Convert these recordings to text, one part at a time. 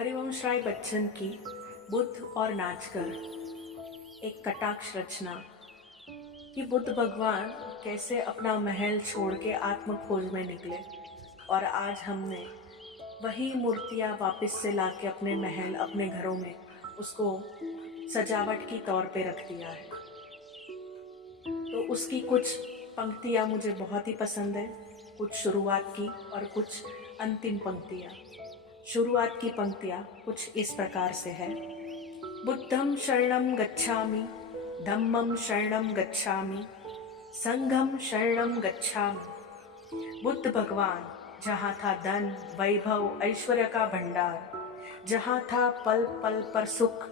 हरिवंश राय बच्चन की बुद्ध और नाचकर एक कटाक्ष रचना कि बुद्ध भगवान कैसे अपना महल छोड़ के आत्म खोज में निकले और आज हमने वही मूर्तियाँ वापस से लाके अपने महल अपने घरों में उसको सजावट की तौर पे रख दिया है। तो उसकी कुछ पंक्तियाँ मुझे बहुत ही पसंद है, कुछ शुरुआत की और कुछ अंतिम पंक्तियाँ। शुरुआत की पंक्तियाँ कुछ इस प्रकार से है। बुद्धं शरणं गच्छामि, धम्मं शरणं गच्छामि, संघं शरणं गच्छामि। बुद्ध भगवान जहाँ था धन वैभव ऐश्वर्य का भंडार, जहाँ था पल पल पर सुख,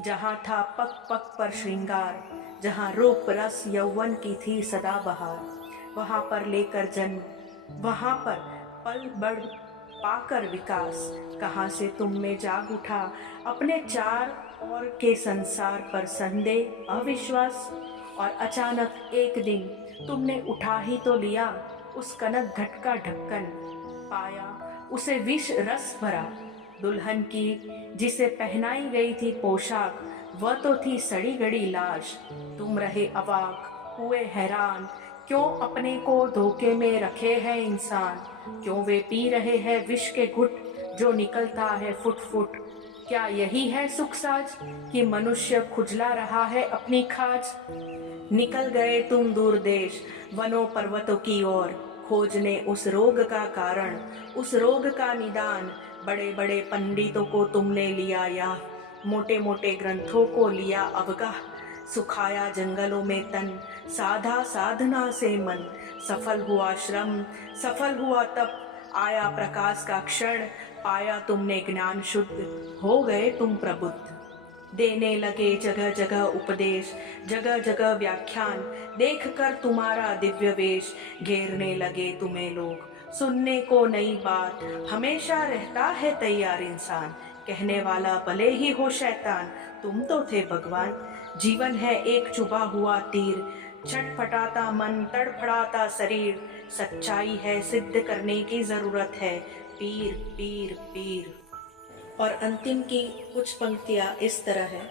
जहाँ था पग पग पर श्रृंगार, जहाँ रूप रस यौवन की थी सदा बहार, वहाँ पर लेकर जन्म, वहाँ पर पल बढ़ पाकर विकास, कहाँ से तुम में जाग उठा अपने चार और के संसार पर संदेह अविश्वास, और अचानक एक दिन तुमने उठा ही तो लिया उस कनक घट का ढक्कन, पाया उसे विष रस भरा। दुल्हन की जिसे पहनाई गई थी पोशाक, वह तो थी सड़ी गड़ी लाश। तुम रहे अवाक हुए हैरान, क्यों अपने को धोखे में रखे हैं इंसान, क्यों वे पी रहे हैं विष के घुट जो निकलता है फुट फुट। क्या यही है सुख साज कि मनुष्य खुजला रहा है अपनी खाज। निकल गए तुम दूर देश वनों पर्वतों की ओर, खोजने उस रोग का कारण उस रोग का निदान। बड़े बड़े पंडितों को तुमने लिया या मोटे मोटे ग्रंथों को लिया अवगाह, सुखाया जंगलों में तन साधा साधना से मन। सफल हुआ श्रम सफल हुआ तप, आया प्रकाश का क्षण, पाया तुमने ज्ञान शुद्ध, हो गए तुम प्रबुद्ध। देने लगे जगह जगह उपदेश जगह जगह व्याख्यान, देख कर तुम्हारा दिव्य वेश घेरने लगे तुम्हें लोग। सुनने को नई बात हमेशा रहता है तैयार इंसान, कहने वाला भले ही हो शैतान तुम तो थे भगवान। जीवन है एक चुभा हुआ तीर, छटपटाता मन तड़फड़ाता शरीर, सच्चाई है सिद्ध करने की जरूरत है, पीर पीर पीर। और अंतिम की कुछ पंक्तियाँ इस तरह है।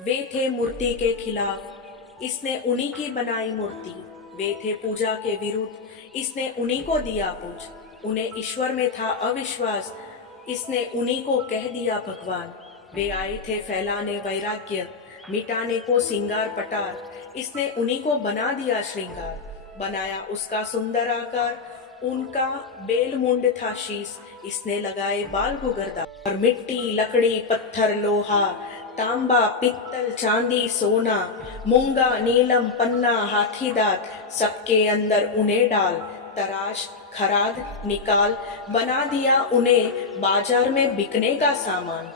वे थे मूर्ति के खिलाफ, इसने उन्हीं की बनाई मूर्ति। वे थे पूजा के विरुद्ध, इसने उन्हीं को दिया पूज। उन्हें ईश्वर में था अविश्वास, इसने उन्हीं को कह दिया भगवान। वे आए थे फैलाने वैराग्य, मिटाने को सिंगार पटार, इसने उन्हीं को बना दिया श्रृंगार। बनाया उसका सुंदर आकार, उनका बेल मुंड था शीस, इसने लगाए बाल गुगरदार। और मिट्टी लकड़ी पत्थर लोहा तांबा पित्तल चांदी सोना, मूंगा नीलम पन्ना हाथी दांत, सबके अंदर उन्हें डाल। तराश खराद निकाल, बना दिया उन्हें बाजार में बिकने का सामान।